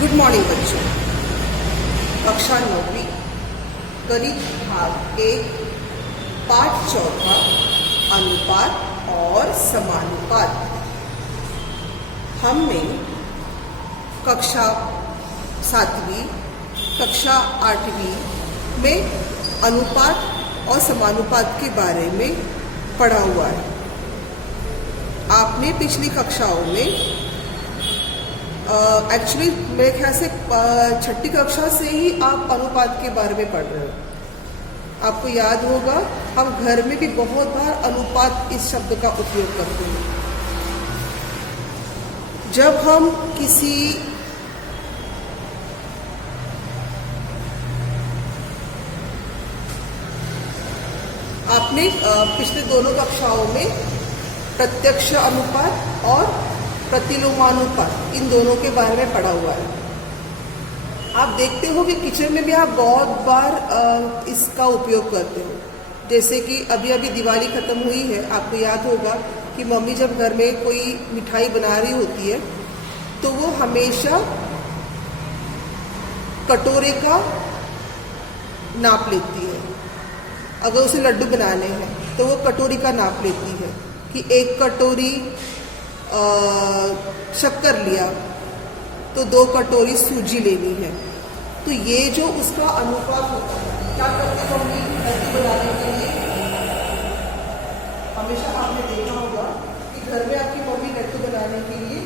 Good morning बच्चों। कक्षा 9वीं गणित भाग 1 पाठ 4 अनुपात और समानुपात। हमने कक्षा 7वीं कक्षा 8वीं में अनुपात और समानुपात के बारे में पढ़ा हुआ है। आपने पिछली कक्षाओं में एक्चुअली मेरे ख्याल से 6ठी कक्षा से ही आप अनुपात के बारे में पढ़ रहे हो। आपको याद होगा हम घर में भी बहुत बार अनुपात इस शब्द का उपयोग करते हैं। जब हम किसी आपने पिछले दोनों कक्षाओं में प्रत्यक्ष अनुपात और प्रतिलोमानुपात इन दोनों के बारे में पढ़ा हुआ है। आप देखते हो कि किचन में भी आप बहुत बार इसका उपयोग करते हो। जैसे कि अभी अभी दिवाली खत्म हुई है, आपको याद होगा कि मम्मी जब घर में कोई मिठाई बना रही होती है तो वो हमेशा कटोरे का नाप लेती है। अगर उसे लड्डू बनाने हैं तो वो कटोरी का नाप लेती है कि 1 कटोरी शक्कर लिया तो 2 कटोरी सूजी लेनी है। तो ये जो उसका अनुपात होता है, क्या करते हैं मम्मी लड्डू बनाने के लिए? हमेशा आपने देखा होगा कि घर में आपकी मम्मी लड्डू बनाने के लिए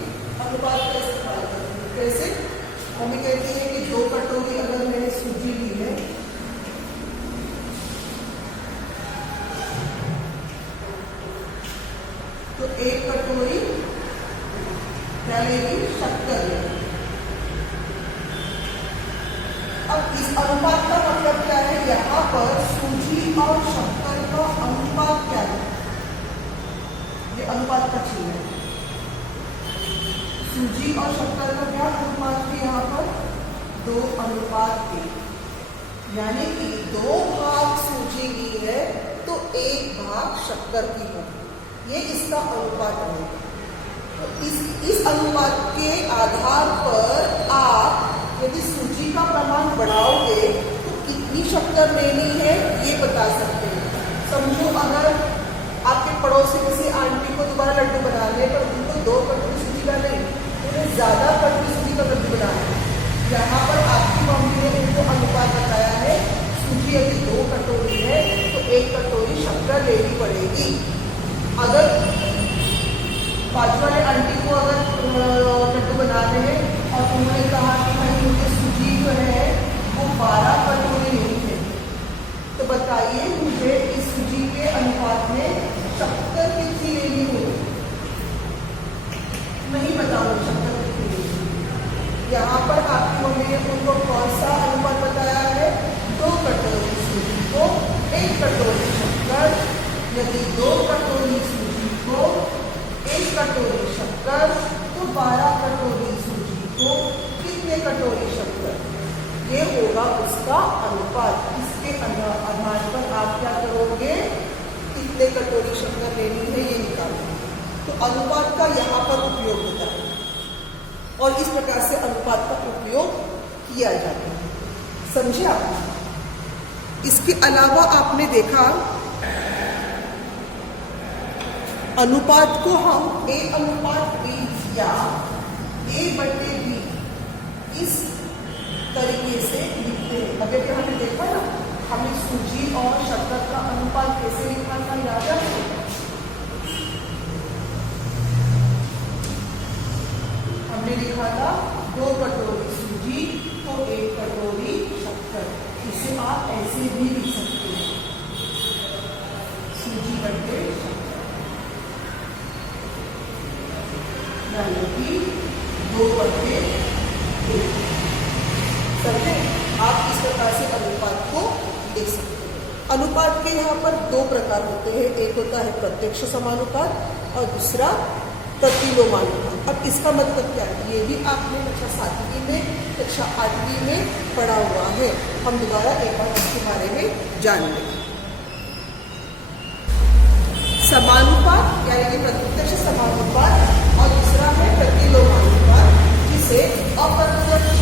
अनुपात कैसे इस्तेमाल करती है। कैसे मम्मी कहती है कि 2 कटोरी अगर मैंने सूजी ली है तो 1 कटोरी क्या लेगी? शक्कर लेगी। अब इस अनुपात का मतलब क्या है? यहाँ पर सूजी और शक्कर का अनुपात क्या है? ये अनुपात का चिन्ह है। सूजी और शक्कर का क्या अनुपात है? यहाँ पर 2 अनुपात 1, यानी कि 2 भाग सूजी की है तो 1 भाग शक्कर की होगी। ये इसका अनुपात है। तो इस अनुपात के आधार पर आप यदि सूजी का प्रमाण बढ़ाओगे तो कितनी शक्कर लेनी है ये बता सकते हैं। समझो अगर आपके पड़ोसी किसी आंटी को दोबारा लड्डू बनाने पर उनको 2 कटोरी सूजी का नहीं, उन्हें ज़्यादा कटोरी सूजी का लड्डू बनाना है। यहाँ पर आपकी मम्मी ने उनको अनुपात बताया है, सूजी यदि 2 कटोरी है तो 1 कटोरी शक्कर लेनी पड़ेगी। अगर बाजू वाले आंटी को अगर लड्डू बनाने हैं और उन्होंने कहा कि भाई मुझे सूजी जो है वो 12 कटोरी लेनी है, तो बताइए मुझे इस सूजी के अनुपात में शक्कर कितनी लेनी हो? नहीं बताऊँ शक्कर कितनी लेनी। यहाँ पर आपकी मम्मी ने उनको कौन सा अनुपात बताया है? 2 कटोरी सूजी को 1 कटोरी शक्कर। यदि 2 कटोरी सूजी को 1 कटोरी शक्कर तो 12 कटोरी सूजी को कितने कटोरी शक्कर? ये होगा उसका अनुपात। इसके आधार पर आप क्या करोगे? कितने कटोरी शक्कर लेनी है ये निकालोगे। तो अनुपात का यहाँ पर उपयोग होता है और इस प्रकार से अनुपात का उपयोग किया जाता है। समझे आप? इसके अलावा आपने देखा अनुपात को हम A अनुपात B या A/B इस तरीके से लिखते हैं। अभी हमने देखा ना, हमने सूजी और शक्कर का अनुपात कैसे लिखा था, याद है? हमने लिखा था 2 कटोरी सूजी तो 1 कटोरी शक्कर। इसे आप ऐसे भी लिख सकते हैं, सूजी बटे यानी कि 2/1। समझे? आप इस प्रकार से अनुपात को देख सकते हैं। अनुपात के यहाँ पर 2 प्रकार होते हैं। एक होता है प्रत्यक्ष समानुपात और दूसरा प्रतिलोमानुपात। अब इसका मतलब क्या है? ये भी आपने कक्षा 7वीं में कक्षा 8वीं में पढ़ा हुआ है। हम दोबारा एक बार इसके बारे में जान लेंगे। समानुपात यानी कि प्रत्यक्ष समानुपात और दूसरा है प्रतिलोमानुपात, जिसे अप्रत्यक्ष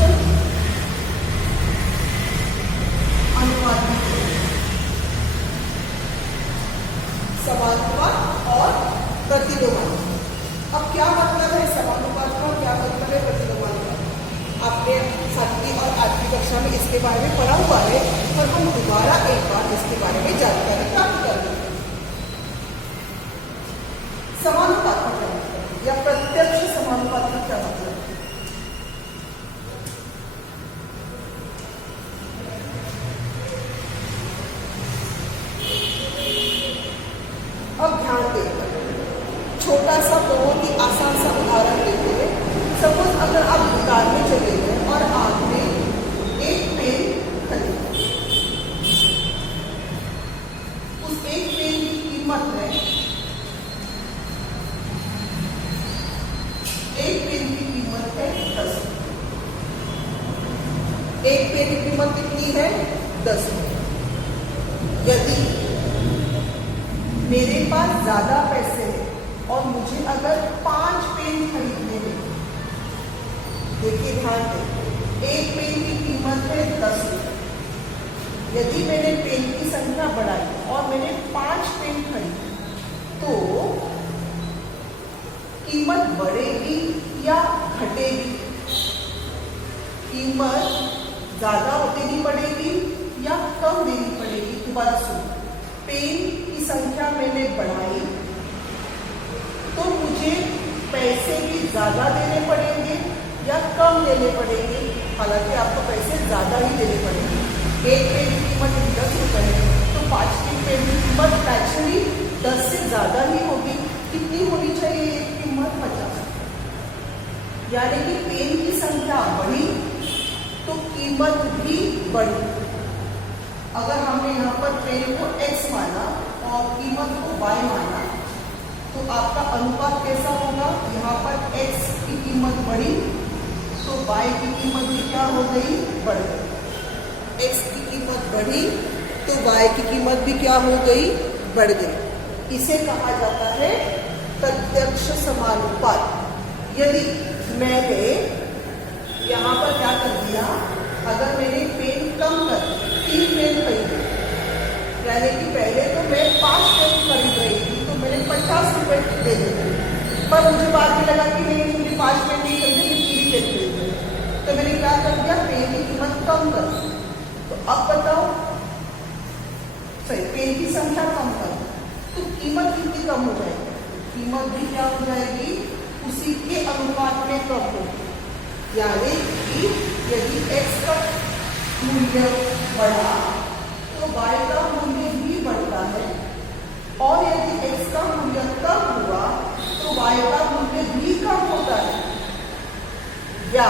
कक्षा में इसके बारे में पढ़ा हुआ है, पर हम दोबारा एक बार इसके बारे में जानकारी प्राप्त कर लेते हैं। समानुपात का क्या मतलब या प्रत्यक्ष समानुपात का क्या मतलब? अब ध्यान देकर छोटा सा बहुत ही आसान सा उदाहरण लेते हैं। सपोज अगर आप दुकान में चले गए और आपने एक पेन खरीदा, उस एक पेन की कीमत है, एक पेन की कीमत है 10। एक पेन की कीमत कितनी है? 10। यदि मेरे पास ज्यादा पैसे हैं और मुझे अगर 5 पेन खरीदने हैं, देखिए ध्यान दें, एक पेन की कीमत है 10 रुपये। यदि मैंने पेन की संख्या बढ़ाई और मैंने 5 पेन खरीदे, तो कीमत बढ़ेगी या घटेगी? कीमत ज्यादा देनी पड़ेगी या कम देनी पड़ेगी? दोबारा सुनो, पेन की संख्या मैंने बढ़ाई तो मुझे पैसे भी ज्यादा देने पड़ेंगे या कम देने पड़ेंगे? हालांकि आपको पैसे ज्यादा ही देने पड़ेंगे। एक पेन की कीमत 10 रुपए है तो 5 की पेन की कीमत नेचुरली 10 से ज्यादा ही होगी। कितनी होनी चाहिए? एक कीमत 50। यानी कि पेन की संख्या बढ़ी तो कीमत भी बढ़ी। अगर हमने यहाँ पर पेन को x माना और कीमत को y माना, तो आपका अनुपात कैसा होगा? यहाँ पर x की कीमत बढ़ी तो y की कीमत भी क्या हो गई? बढ़ गई। x की कीमत बढ़ी तो y की कीमत भी क्या हो गई? बढ़ गई। इसे कहा जाता है प्रत्यक्ष समानुपात। यदि मैंने यहाँ पर क्या कर दिया, अगर मैंने पेन कम कर 3 पेन खरीदे, यानी कि पहले तो मैं 5 पेन खरीद रही थी तो मैंने 50 रुपए दे दिए, पर मुझे बाद में लगा कि नहीं, मुझे 5 पेन नहीं खरीदे, मैं 3 पेन खरीदे, तो मैंने क्या कर दिया? पेन की कीमत कम कर दी। तो अब बताओ, सही, पेन की संख्या कम कर तो कीमत कितनी कम हो जाएगी? कीमत भी क्या हो जाएगी? उसी के अनुपात में कम होगी। यानी कि यदि x का मूल्य बढ़ा तो y का मूल्य भी बढ़ता है, और यदि x का मूल्य कम हुआ तो y का मूल्य भी कम होता है। या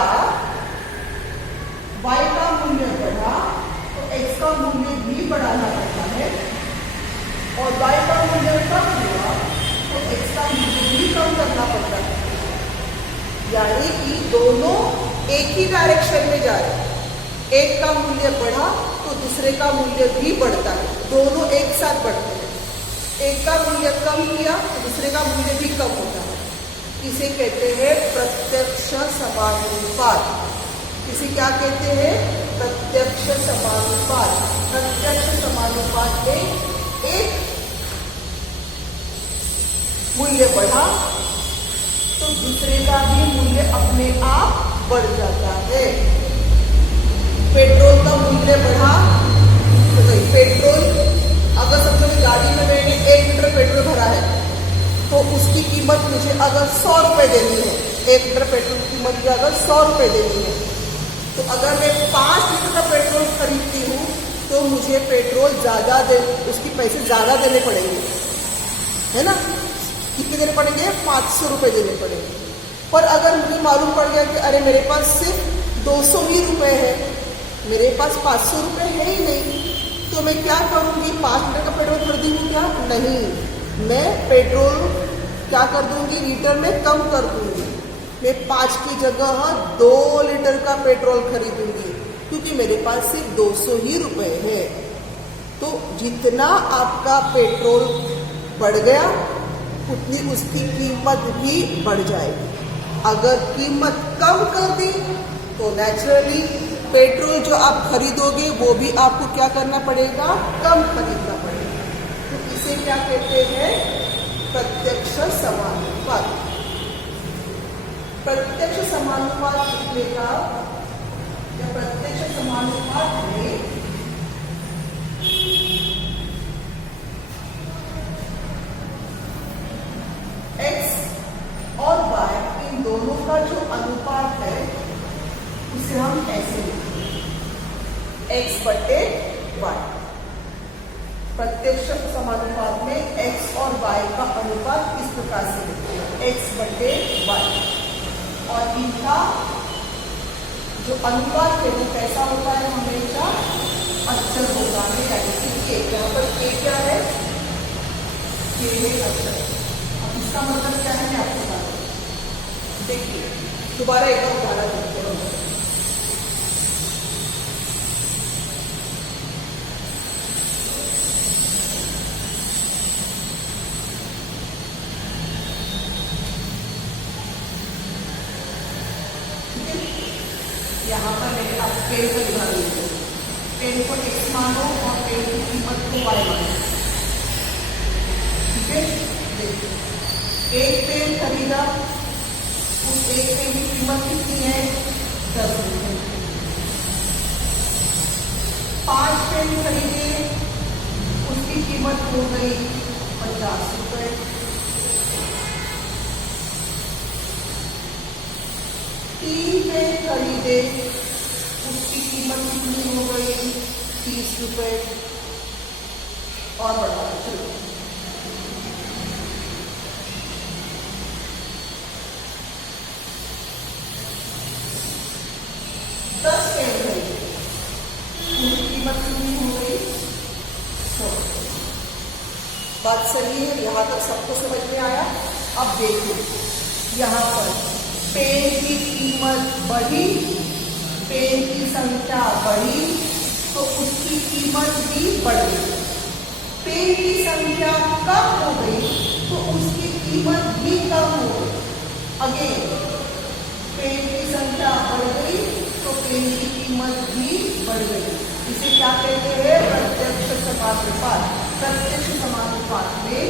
y का मूल्य बढ़ा तो x का मूल्य भी बढ़ाना पड़ता है, और y का मूल्य कम हुआ तो x का मूल्य भी कम करना पड़ता है। यानी कि दोनों एक ही डायरेक्शन में जा रहे हैं। एक का मूल्य बढ़ा तो दूसरे का मूल्य भी बढ़ता है, दोनों एक साथ बढ़ते हैं। एक का मूल्य कम किया तो दूसरे का मूल्य भी कम होता है। इसे कहते हैं प्रत्यक्ष समानुपात। इसे क्या कहते हैं? प्रत्यक्ष समानुपात। प्रत्यक्ष समानुपात में एक मूल्य बढ़ा तो दूसरे का भी मूल्य अपने आप बढ़ जाता है। पेट्रोल का मूल्य बढ़ा तो पेट्रोल, अगर समझो गाड़ी में मैंने 1 लीटर पेट्रोल भरा है तो उसकी कीमत मुझे अगर 100 रुपए देनी है, 1 लीटर पेट्रोल की कीमत मुझे अगर 100 रुपए देनी है, तो अगर मैं 5 लीटर का पेट्रोल खरीदती हूँ तो मुझे पेट्रोल ज्यादा उसकी पैसे ज्यादा देने पड़ेंगे, है ना? कितने देने पड़ेंगे? 500 रुपए देने पड़ेंगे। पर अगर मुझे मालूम पड़ गया कि अरे मेरे पास सिर्फ 200 ही रुपए है, मेरे पास 500 रुपए है ही नहीं, तो मैं क्या करूँगी? 5 लीटर का पेट्रोल खरीदूंगी क्या? नहीं, मैं पेट्रोल क्या कर दूंगी? लीटर में कम कर दूंगी। मैं 5 की जगह 2 लीटर का पेट्रोल खरीदूंगी, क्योंकि मेरे पास सिर्फ 200 ही रुपए है। तो जितना आपका पेट्रोल बढ़ गया उतनी उसकी कीमत भी बढ़ जाएगी। अगर कीमत कम कर दी तो नेचुरली पेट्रोल जो आप खरीदोगे वो भी आपको क्या करना पड़ेगा? कम खरीदना पड़ेगा। तो इसे क्या कहते हैं? प्रत्यक्ष समानुपात। प्रत्यक्ष समानुपात लिखने का या प्रत्यक्ष समानुपात उसे हम ऐसे लिखते हैं, x/y। प्रत्यक्ष समानुपात में x और y का अनुपात इस प्रकार से लिखते हैं, x/y। और इनका जो अनुपात है वो कैसा होता है, हमेशा अचर होता है, यानी कि k। यहाँ पर k क्या है, k है अचर। अब इसका मतलब क्या है मैं आपको बता दूं। देखिए दोबारा एक बार उदाहरण देखते हैं। यहाँ पर मैंने आप पेन का उदाहरण लिया, पेन को x मानो और पेन की कीमत को y मानो। ठीक है, देखिए एक पेन खरीदा, उस एक पेन की कीमत कितनी है, 10 रुपये। 5 पेन खरीदे, उसकी कीमत हो गई 50 रुपये। 3 पेन खरीदे, उसकी कीमत कितनी हो गई, 30 रुपये। और बढ़ा चलो, कीमत कितनी हो गई, 100। बात सही है, यहाँ तक सबको समझ में आया। अब देखो यहाँ पर पेन की कीमत बढ़ी, पेन की संख्या बढ़ी, तो उसकी कीमत भी बढ़ गई। पेन की संख्या कम हो गई तो उसकी कीमत भी कम हो गई। अगेन पेन की संख्या बढ़ गई तो पेन की कीमत भी बढ़ गई। इसे क्या कहते हैं, प्रत्यक्ष समानुपात। प्रत्यक्ष समानुपात में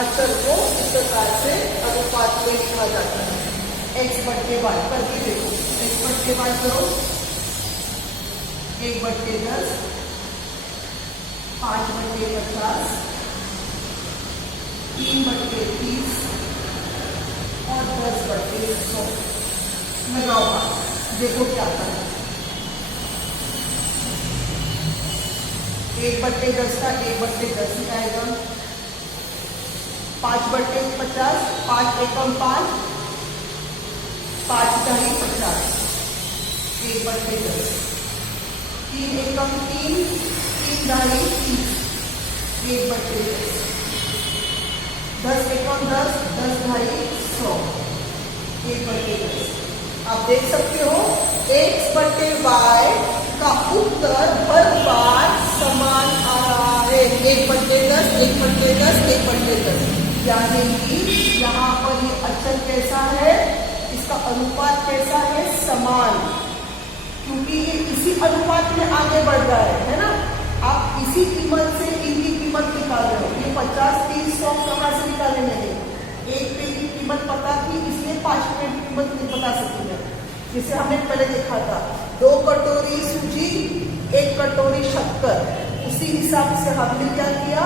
अचर को इस प्रकार से अनुपात में लिखा जाता है, x/y। करके देखो, x/y करो, 1/10, 5/50, 3/30 और 10/100। लगाओ, देखो क्या करें। 1/10 का 1/10 ही आएगा। 5/50, 5 एकम 5, 5 ढाई 50, 1/10। 3 एकम 3, 3 ढाई 30, 1/10। 10 एकम 10, 10 ढाई 100, 1/10। आप देख सकते हो x/y का उत्तर हर बार समान आ रहा है, 1/10, 1/10, 1/10। यानी कि यहाँ पर ये अचर कैसा है, इसका अनुपात कैसा है, समान। क्योंकि ये इसी अनुपात में आगे बढ़ रहा है ना। आप इसी कीमत से इनकी कीमत निकाल रहे हो। ये 50, 30, 100 कहाँ से निकाले नहीं। एक पेन की कीमत पता थी, इसलिए 5 पेन की कीमत नहीं बता सकती है। जिसे हमने पहले देखा था, 2 कटोरी सूजी, 1 कटोरी शक्कर। उसी हिसाब से हमने क्या किया,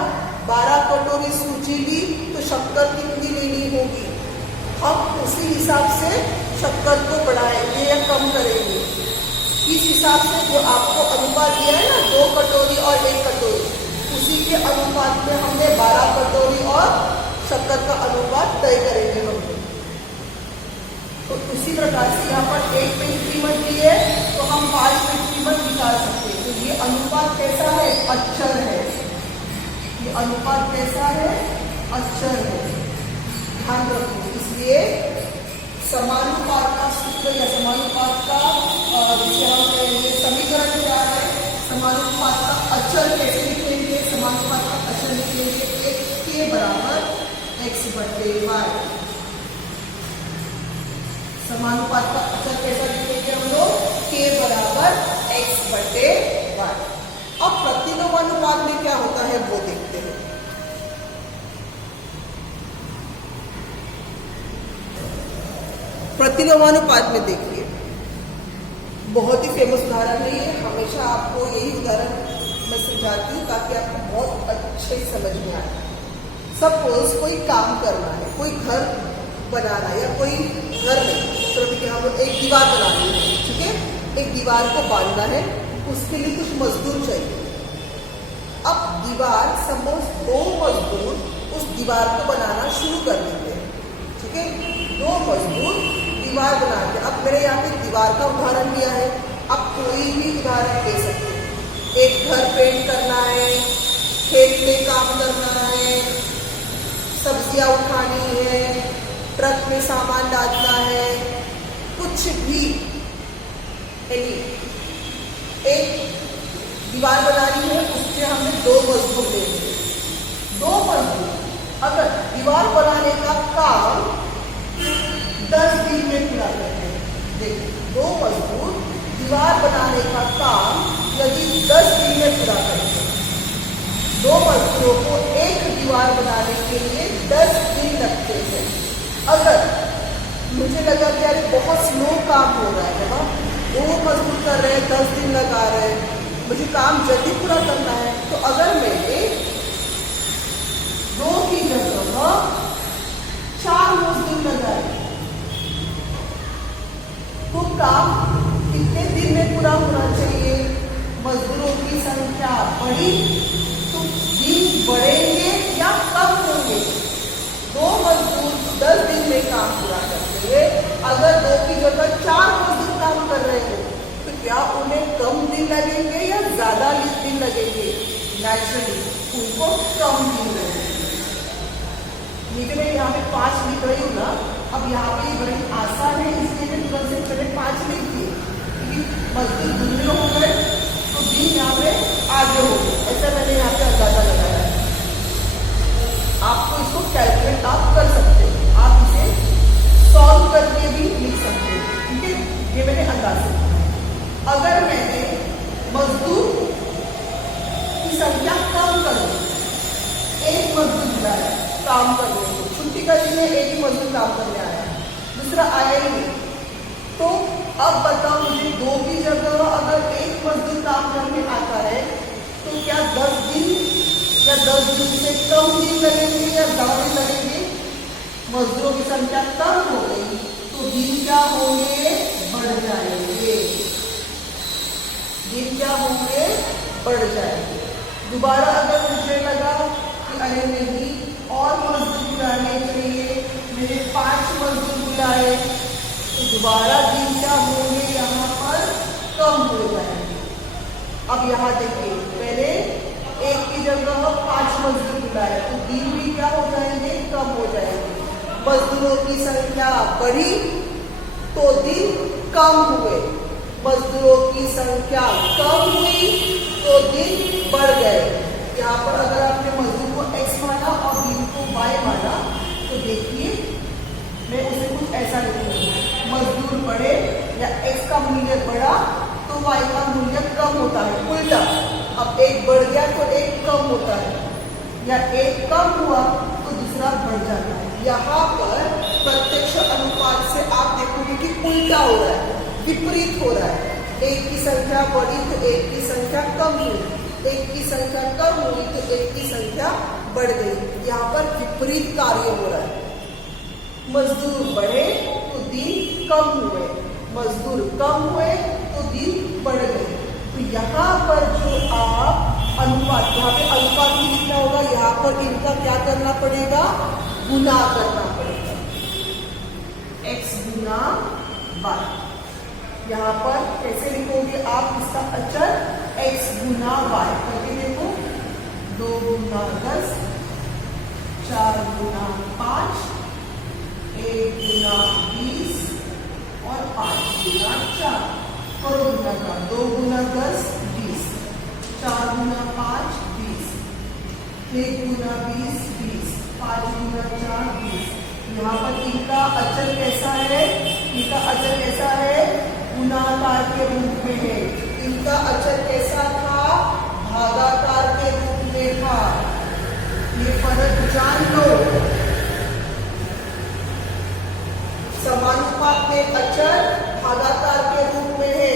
12 कटोरी सूजी ली तो शक्कर कितनी लेनी होगी, हम उसी हिसाब से शक्कर को बढ़ाएंगे या कम करेंगे। इस हिसाब से जो आपको अनुपात दिया है ना, 2 कटोरी और 1 कटोरी, उसी के अनुपात में हमने 12 कटोरी और शक्कर का अनुपात तय करेंगे हम। तो इसी प्रकार से यहाँ पर 1 पेन की कीमत दी है तो हम 5 पेन की कीमत निकाल सकते हैं। तो ये अनुपात कैसा है, अचर है। ये अनुपात कैसा है, अचर है, ध्यान रखो। इसलिए समानुपात का सूत्र या समानुपात का जिसे हम कहेंगे समीकरण क्या है, समानुपात का अचर कैसे लिखेंगे, समानुपात का अचर लिखेंगे k बराबर x/y। समानुपात का अचर कैसा लिखेंगे हम लोग, k बराबर x/y। अब प्रतिलोमानुपात में क्या होता है वो देखते हैं। प्रतिलोमानुपात में देखिए, बहुत ही फेमस उदाहरण है ये। हमेशा आपको यही उदाहरण मैं समझाती हूँ ताकि आपको बहुत अच्छे समझ में आए। सपोज कोई काम करना है, कोई घर बनाना है या कोई घर में, चलो ठीक है हम लो एक दीवार बनानी है, ठीक है, एक दीवार को बांधना है, उसके लिए कुछ मजदूर चाहिए। अब दीवार सपोज 2 मजदूर उस दीवार को बनाना शुरू कर देते हैं, ठीक है, 2 मजदूर दीवार बनाते हैं। अब मैंने यहाँ पे दीवार का उदाहरण दिया है, आप कोई भी उदाहरण दे सकते हैं। एक घर पेंट करना है, खेत में काम करना है, सब्जियां उठानी है, ट्रक में सामान डालना है, कुछ भी एक दीवार बनानी है, उसके हमें 2 मजदूर लेंगे। 2 मजदूर अगर दीवार बनाने का काम 10 दिन में पूरा करते हैं, देखिए 2 मजदूर दीवार बनाने का काम यदि 10 दिन में पूरा करते हैं, 2 मजदूरों को एक दीवार बनाने के लिए 10 दिन लगते हैं। अगर मुझे लगा कि यार बहुत स्लो काम हो रहा है ना, 2 मजदूर कर रहे हैं, 10 दिन लगा रहे हैं, मुझे काम जल्दी पूरा करना है, तो अगर मैंने 2 की जगह 4 मजदूर लगाए तो काम कितने दिन में पूरा होना चाहिए? मजदूरों की संख्या बढ़ी तो दिन बढ़ेंगे या कम होंगे? 2 मजदूर 10 दिन में काम पूरा करते हैं, अगर 2 की जगह 4 मजदूर काम कर रहे हैं तो क्या उन्हें कम दिन लगेंगे या ज्यादा दिन लगेंगे? नेचुरली उनको कम दिन लगेंगे। लेकिन मैं यहाँ पे 5 लिख रही हूँ ना, अब यहाँ पे बड़ी आसान है, इसलिए मैं तुरंत से पहले 5 लिख दिए, क्योंकि मजदूर दूसरे हो गए तो दिन यहाँ पे आगे हो गए, ऐसा मैंने यहाँ पे अंदाजा लगाया है। आपको इसको कैलकुलेट आप कर सकते हैं, आप इसे सॉल्व करके भी लिख सकते हैं, ठीक है, ये मैंने अंदाजा। अगर मैंने मजदूर की संख्या कम कर दूं, 1 मजदूर बुलाया काम करने को, छुट्टी का दिन है, 1 ही मजदूर काम करने आया, दूसरा आया ही नहीं, तो अब बताओ मुझे 2 की जगह अगर 1 मजदूर काम करने आता है तो क्या 10 दिन या 10 दिन से कम दिन लगेंगे या ज्यादा दिन लगेंगे? मजदूरों की संख्या कम हो गई तो दिन क्या होंगे? बढ़ जाएंगे। दिन क्या होंगे? बढ़ जाएंगे। दोबारा अगर मुझे लगा कि अरे नहीं और मजदूर बुलाने चाहिए, मैंने 5 मजदूर बुलाए तो दोबारा दिन क्या होंगे? यहाँ पर कम हो जाएंगे। अब यहाँ देखिए, पहले 1 की जगह 5 मजदूर बुलाए तो दिन भी क्या हो जाएंगे? कम हो जाएंगे। मजदूरों की संख्या बढ़ी तो दिन कम हुए, मजदूरों की संख्या कम हुई तो दिन बढ़ गए। यहाँ पर अगर आपने मजदूर को x माना और दिन को y माना तो देखिए मैं उसे कुछ ऐसा लिखूंगी, मजदूर बढ़े या x का मूल्य बढ़ा तो y का मूल्य कम होता है, उल्टा। अब 1 बढ़ गया तो 1 कम होता है, या 1 कम हुआ तो दूसरा बढ़ जाता है। यहाँ पर प्रत्यक्ष अनुपात से आप देखोगे कि उल्टा हो रहा है, विपरीत हो रहा है। 1 की संख्या बढ़ी तो 1 की संख्या कम हुई, 1 की संख्या कम हुई तो 1 की संख्या बढ़ गई। यहाँ पर विपरीत कार्य हो रहा है। मजदूर बढ़े तो दिन कम हुए, मजदूर कम हुए तो दिन बढ़ गए। तो यहाँ पर जो आप अनुपात, यहाँ पे अनुपात भी लिखना होगा, यहाँ पर इनका क्या करना पड़ेगा? गुना करना पड़ेगा, x गुना y। यहाँ पर कैसे लिखोगे आप इसका अचर? x गुना y करके देखो, 2 गुना 10, 4 गुना 5, 1 गुना 20 और 5 गुना 4। करो गुना का, 2 गुना 10 20, 4 गुना 5 20, 1 गुना 20 20, 5 गुना 4 20। यहाँ पर इनका अचर कैसा है? इनका अचर कैसा है? गुणाकार के रूप में है। इनका अचर कैसा था? भागाकार के रूप में था। ये फर्क जान लो। समानुपात में अचर भागाकार के रूप में है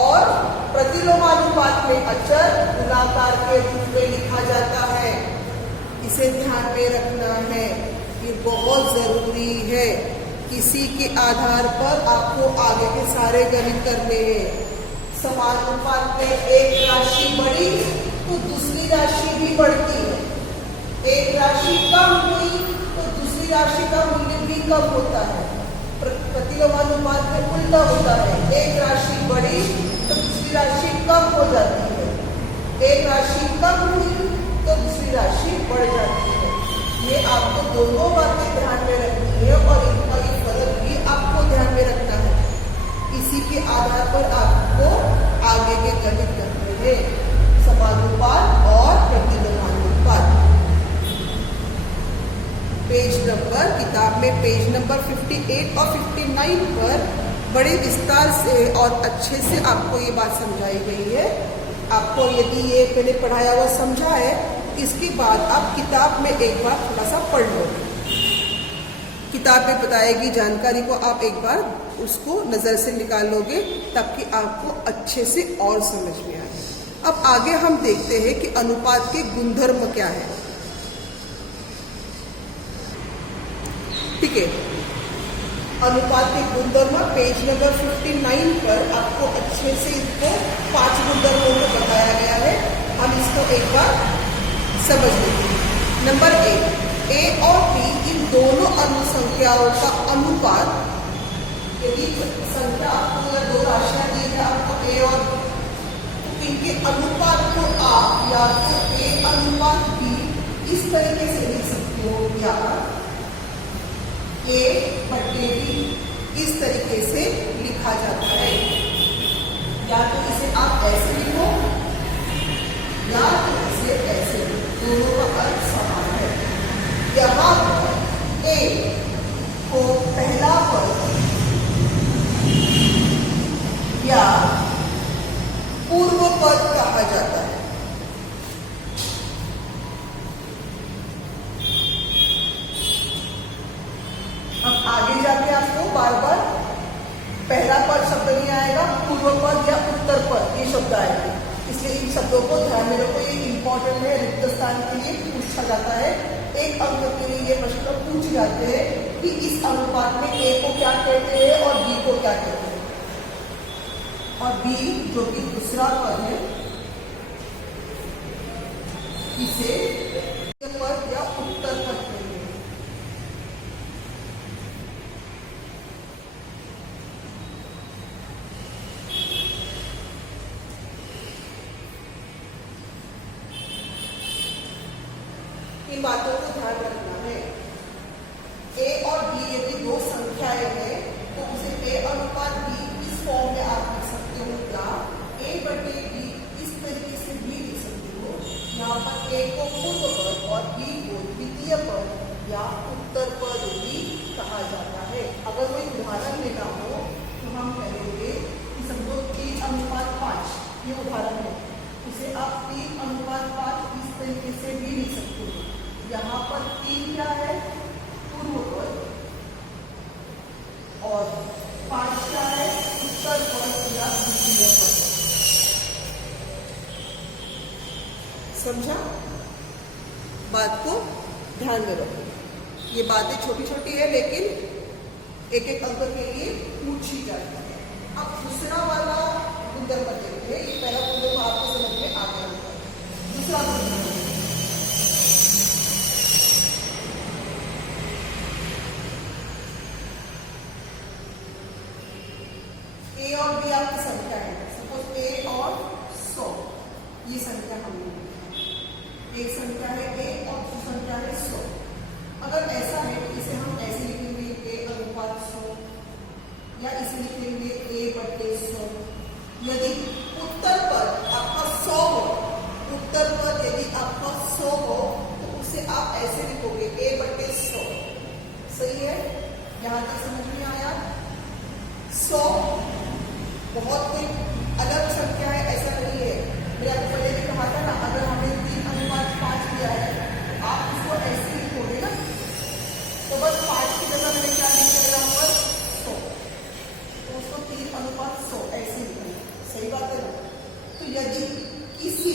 और प्रतिलोमानुपात में अचर गुणाकार के रूप में लिखा जाता है। इसे ध्यान में रखना है, ये बहुत जरूरी है। इसी के आधार पर आपको आगे के सारे गणित करने हैं। समानुपात में एक राशि बढ़ी तो दूसरी राशि भी बढ़ती है, एक राशि कम हुई तो दूसरी राशि का मूल्य भी कम होता है। प्रतिलोमानुपात में उल्टा होता है, एक राशि बढ़ी तो दूसरी राशि कम हो जाती है, एक राशि कम हुई तो दूसरी राशि बढ़ जाती है। ये आपको दोनों बातें ध्यान में रखनी है और इनका ये फर्क भी आपको ध्यान में रखना है। इसी के आधार पर आपको आगे के गणित करने हैं, समानुपात और प्रतिलोमानुपात। पेज नंबर किताब में पेज नंबर 58 और 59 पर बड़े विस्तार से और अच्छे से आपको ये बात समझाई गई है। आपको यदि ये मैंने पढ़ाया हुआ समझा है, इसके बाद आप किताब में एक बार थोड़ा सा पढ़ लो। किताब में बताएगी जानकारी को आप एक बार उसको नज़र से निकाल लोगे ताकि आपको अच्छे से और समझ में आए। अब आगे हम देखते हैं कि अनुपात के गुणधर्म क्या है। ठीक है, अनुपात के गुणधर्म पेज नंबर 59 पर आपको अच्छे से इसको 5 गुणधर्मों को बताया गया है। हम इसको एक बार समझ लेते हैं। नंबर 1, ए और बी इन दोनों अनुसंख्याओं का अनुपात, यदि संख्या आपको या दो राशियां दी है आपको ए और बी, तो इनके अनुपात को आप या तो ए अनुपात बी इस तरीके से लिख सकते हो या ए बटे बी इस तरीके से लिखा जाता है। या तो इसे आप ऐसे लिखो या तो इसे ऐसे लिखो, दोनों का अर्थ समान है। यहाँ पर ए को पहला पद या पूर्व पद कहा जाता है। अब आगे जाके आपको बार बार पहला पद शब्द नहीं आएगा, पूर्व पद या उत्तर पद ये शब्द आएंगे, इसलिए इन शब्दों को ध्यान में रखो। ये इंपॉर्टेंट है, रिक्त स्थान के लिए पूछा जाता है। एक अंक के लिए ये प्रश्न पूछे जाते हैं कि इस अनुपात में ए को क्या कहते हैं और बी को क्या कहते हैं। और बी जो कि दूसरा पद है, इसे पद या उत्तर पद कहते हैं। इन बातों को ध्यान रखना है। ए और बी यदि दो संख्याएं हैं तो उसे ए अनुपात बी इस फॉर्म में आप लिख सकते हो या ए बटे बी इस तरीके से भी लिख सकते हो। यहाँ पर ए को पूर्व पद और बी को द्वितीय पद या उत्तर पद भी कहा जाता है। अगर कोई उदाहरण लेना हो तो हम कहेंगे कि समझो 3:5 ये उदाहरण है, उसे आप 3:5 इस तरीके से भी लिख सकते हो। यहाँ पर 3 क्या है, पूर्व पद, और 5 क्या है, उत्तर पद या द्वितीय पद। समझा? बात को ध्यान में रखो। ये बातें छोटी छोटी है लेकिन एक एक अंक के लिए पूछी जाती है। अब दूसरा वाला गुणधर्म देखते हैं। ये पहला गुणधर्म आपको समझ में आ गया। दूसरा गुणधर्म ए और बी आपकी संख्या है। सपोज ए और 100 ये संख्या हमने एक संख्या है ए और दूसरी संख्या है 100। अगर ऐसा है तो इसे हम ऐसे लिखेंगे ए अनुपात 100 या इसे लिखेंगे ए बटे 100। यदि उत्तर पद आपका 100 हो, उत्तर पद यदि आपका 100 हो तो उसे आप ऐसे लिखोगे ए बटे 100। सही है? यहाँ तक समझ में आया? 100 बहुत कोई अलग संख्या है ऐसा नहीं है। मैंने आपको पहले भी कहा था ना, अगर हमने 3:5 दिया है तो आप उसको ऐसे लिखोगे ना, तो बस 5 की जगह मैंने क्या लिखा है यहाँ पर 100, तो उसको 3:100 ऐसे लिखना। सही बात है ना? तो यदि किसी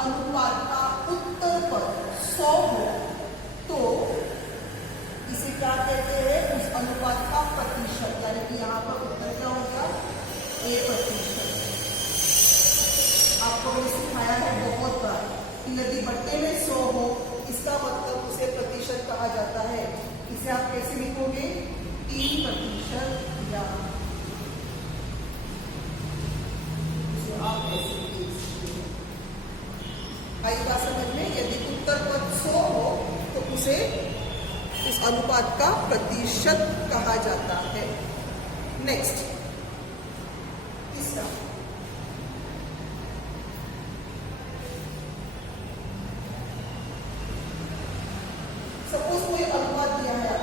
अनुपात का उत्तर पद 100 हो तो इसे क्या कहते हैं, उस अनुपात ए प्रतिशत। आपको मैंने सिखाया है बहुत बार कि यदि बट्टे में 100 हो, इसका मतलब उसे प्रतिशत कहा जाता है। इसे आप कैसे लिखोगे? 3% या आप ऐसे आई बात समझ में। यदि उत्तर पद 100 हो तो उसे उस अनुपात का प्रतिशत कहा जाता है। नेक्स्ट, तीसरा, सपोज कोई अनुपात दिया है,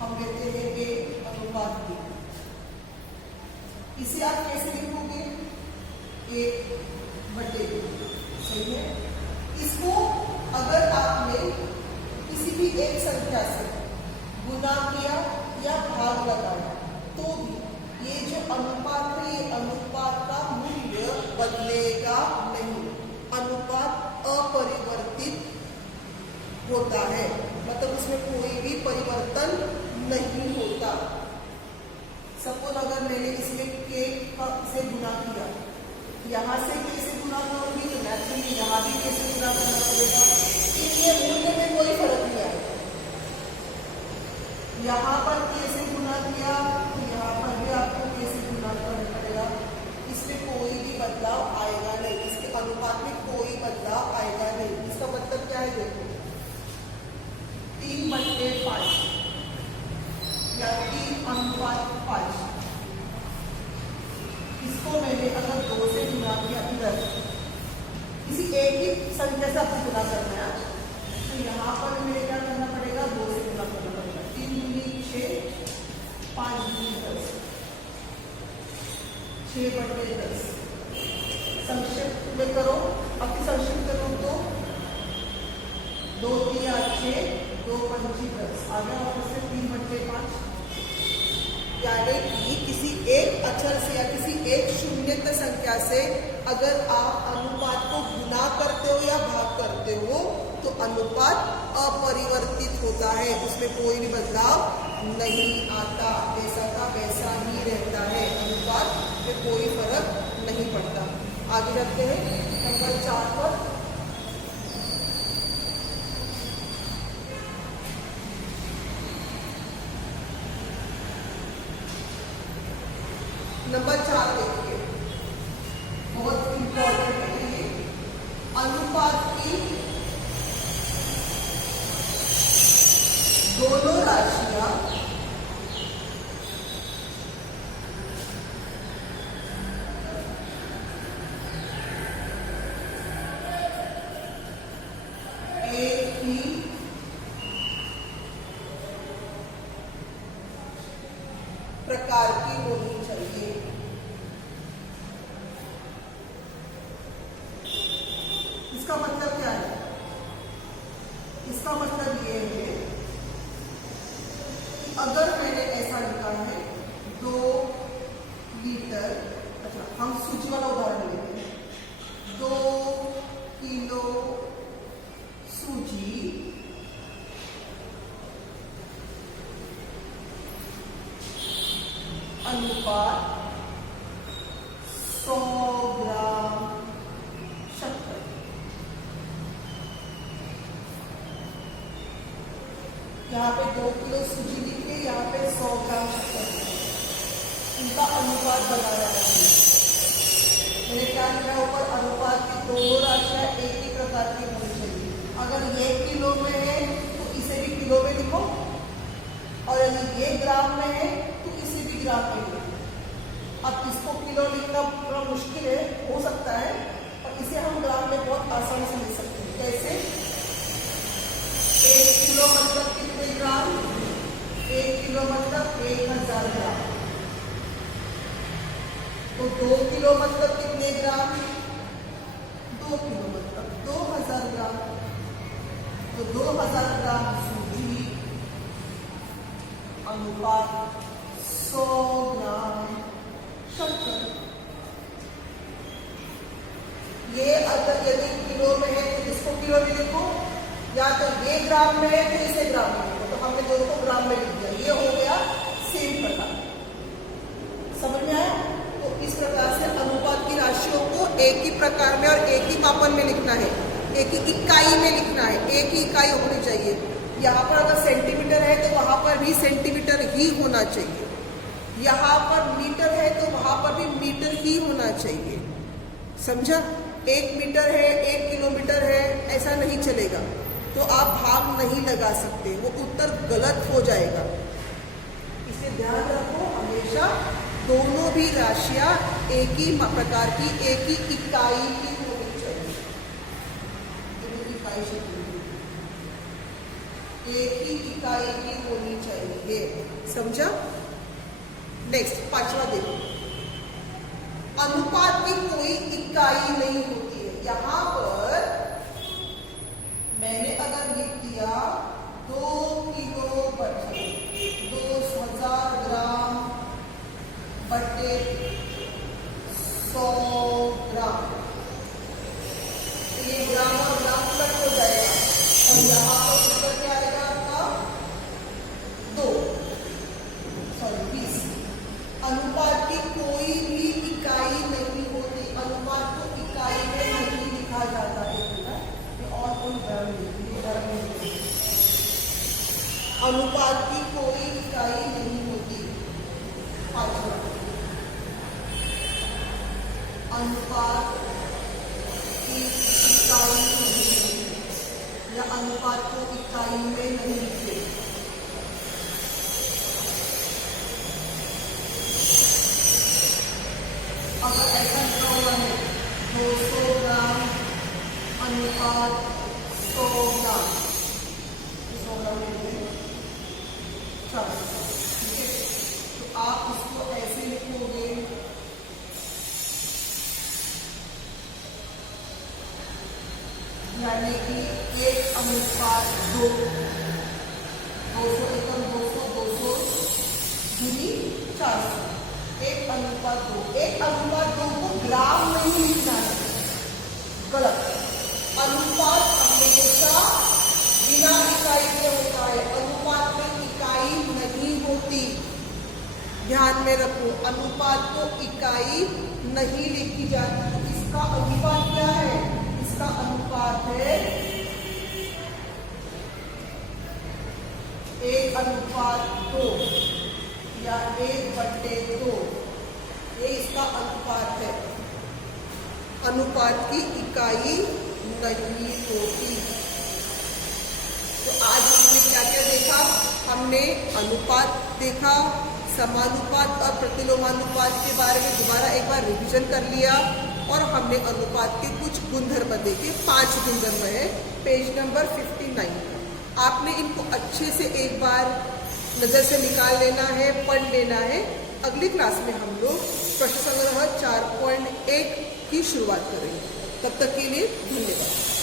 हम लेते हैं ए अनुपात बी। इसे आप कैसे लिखोगे? ए बटे बी, सही है। इसको अगर आपने किसी भी एक संख्या से गुना किया या भाग लगाया तो भी ये जो अनुपात है, ये अनुपात का मूल्य बदलेगा नहीं। अनुपात अपरिवर्तित होता है, मतलब उसमें कोई भी परिवर्तन नहीं होता। सपोज अगर मैंने इसमें के से गुना किया, यहाँ से के से गुना करूंगी तो नेचुरली यहाँ भी के से गुना करना पड़ेगा। इसलिए मूल्य में कोई फर्क नहीं आएगा। यहाँ पर के से गुना किया तो यहाँ पर भी आपको के से गुना करना पड़ेगा। इसमें कोई भी बदलाव आएगा नहीं, इसके अनुपात में कोई बदलाव आएगा नहीं। इसका मतलब क्या है? देखो, 3/5 या 3:5, इसको मैंने अगर 2 से गुना किया, इधर किसी एक ही संख्या से आपको गुना करना है, तो यहाँ पर मुझे क्या करना पड़ेगा? 2 से गुना करना पड़ेगा। 3 दूनी 6, 5 दूनी 10, 6/10। संक्षिप्त में करो, अपनी संक्षिप्त करो तो 2 3 8 6, 2 5 10, आगे वापस से 3/5। यानी कि किसी एक अक्षर से या किसी एक शून्यत संख्या से अगर आप अनुपात को गुना करते हो या भाग करते हो तो अनुपात अपरिवर्तित होता है, उसमें कोई भी बदलाव नहीं आता, वैसा का वैसा ही रहता है। अनुपात में कोई फर्क नहीं पड़ता। आगे जाते हैं नंबर 4 पर। नंबर 4 देखिए, बहुत इंपॉर्टेंट है ये। अनुपात की दोनों राशियां एक ही प्रकार की होनी चाहिए। इसका मतलब क्या है? इसका मतलब ये है कि अगर मैंने ऐसा लिखा है 2 लीटर, अच्छा हम सूची वाला उदाहरण लेते हैं, 2 किलो सूजी अनुपात 100 ग्राम शक्कर। यहाँ पे 2 किलो सूजी लिख के यहाँ पे 100 ग्राम शक्कर, इनका अनुपात बनाना है। मैंने क्या लिखा ऊपर? अनुपात की दोनों राशियां एक ही प्रकार की होनी चाहिए। अगर ये किलो में है तो इसे भी किलो में लिखो, और यदि ये ग्राम में है तो इसे भी ग्राम में लिखो। अब इसको किलो लिखना थोड़ा मुश्किल है, हो सकता है, और इसे हम ग्राम में बहुत आसानी से लिख सकते हैं। कैसे? 1 किलो मतलब कितने ग्राम? 1 किलो मतलब 1000 ग्राम। तो 2 किलो मतलब कितने ग्राम? 2 किलो मतलब 2000 ग्राम। तो 2000 ग्राम सूजी अनुपात 100 ग्राम शक्कर। ये अगर यदि किलो में है तो इसको किलो में लिखो, या तो ये ग्राम में है तो इसे ग्राम में लिखो। तो हमने दोनों को ग्राम में लिख दिया। ये हो गया सेम प्रकार। समझ में आया? है, एक ही इकाई में लिखना है, एक ही इकाई होनी चाहिए। यहाँ पर अगर सेंटीमीटर है तो वहाँ पर भी सेंटीमीटर ही होना चाहिए, यहाँ पर मीटर है तो वहाँ पर भी मीटर ही होना चाहिए। समझा? 1 मीटर है, 1 किलोमीटर है, ऐसा नहीं चलेगा, तो आप भाग नहीं लगा सकते, वो उत्तर गलत हो जाएगा। इसे ध्यान रखो, हमेशा दोनों भी राशियां एक ही प्रकार की, एक ही इकाई की होनी चाहिए। एक ही इकाई की होनी चाहिए। समझा? नेक्स्ट 5वां देखो, अनुपात की कोई इकाई नहीं होती है। यहाँ पर मैंने अगर लिख दिया 2 किलो बटे 2000 ग्राम बटे 100 ग्राम, तो ये ग्राम और ग्राम प्लस हो जाएगा और यहाँ पर उत्तर क्या आएगा आपका 20। अनुपात की कोई भी इकाई नहीं होती, अनुपात को इकाई में नहीं लिखा जाता है। और कोई धर्म नहीं, अनुपात की कोई इकाई नहीं होती। अनुपात की इकाई नहीं होती या अनुपात को इकाई में नहीं लिखते। अगर ऐसा लिखा हुआ है 200 ग्राम अनुपात 100 ग्राम, 100 ग्राम ठीक है, तो आप उसको ऐसे लिखोगे, यानी कि 1:2, 200 एकम 200, 200 दूनी 400, 1:2। 1:2 को ग्राम नहीं लिखना है, गलत। अनुपात हमेशा बिना इकाई के होता है, अनुपात में इकाई नहीं होती। ध्यान में रखो, अनुपात को इकाई नहीं लिखी जाती। तो इसका अनुपात क्या है? इसका अनुपात है 1:2 या 1/2, ये इसका अनुपात है। अनुपात की इकाई नहीं होती। तो आज हमने क्या क्या देखा? हमने अनुपात देखा, समानुपात और प्रतिलोमानुपात के बारे में दोबारा एक बार रिवीजन कर लिया, और हमने अनुपात के कुछ गुणधर्म देखे। 5 गुणधर्म है, पेज नंबर 59। आपने इनको अच्छे से एक बार नज़र से निकाल लेना है, पढ़ लेना है। अगली क्लास में हम लोग प्रश्न संग्रह 4.1 की शुरुआत करेंगे। तब तक के लिए धन्यवाद।